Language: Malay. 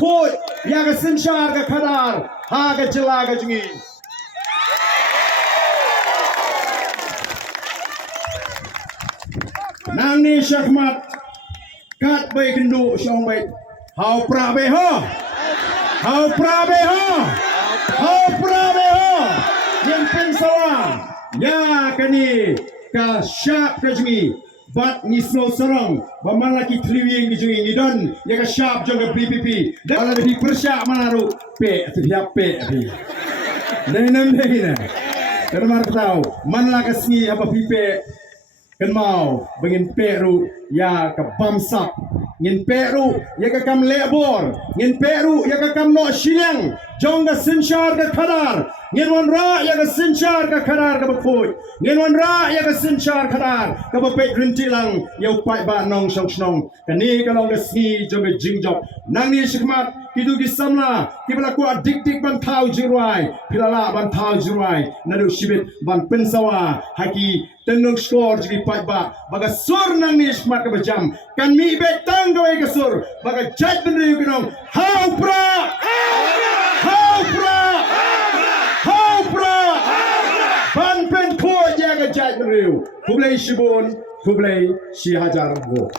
khadar ya ke synshar ke khadar ha ke Jylla ke jungi nang ni syakmat kat bai kendu syong bai hau pra be ho hau pra be ho hau pra be ho yang pensawa ya kani ka syap ke jungi bat ni snow sarang bamala ki triwing ni jungi ni don ya ka syap jong ke VPP dan lebih persyak manaru pe tiap pe di nem begina kermar tahu manla ka sni apa pipe kan mau bengin peru ya ke bamsak ngin peru ya ke kam lebor ngin peru ya ke kam no siang jong ke synshar ke khadar ngin wan ra ya ke synshar ke khadar ke bkhoi ngin wan ra ya ke synshar khadar ke bepet rinti lang ya upai ba nong song snong kani ka long ke sni jong ke jingjok nang ni sikmat kidu ki samla ki bala ku dik dik ban thau jirwai pilala ban thau jirwai nadu sibit ban pensawa haki tenung skor jadi paiba baga sur nang ni smart ka bajam kan mi betang ka ke sur baga jat benri ginong hau pra ban pen ko ya ga jat benri kublai shibon kublai 1000 go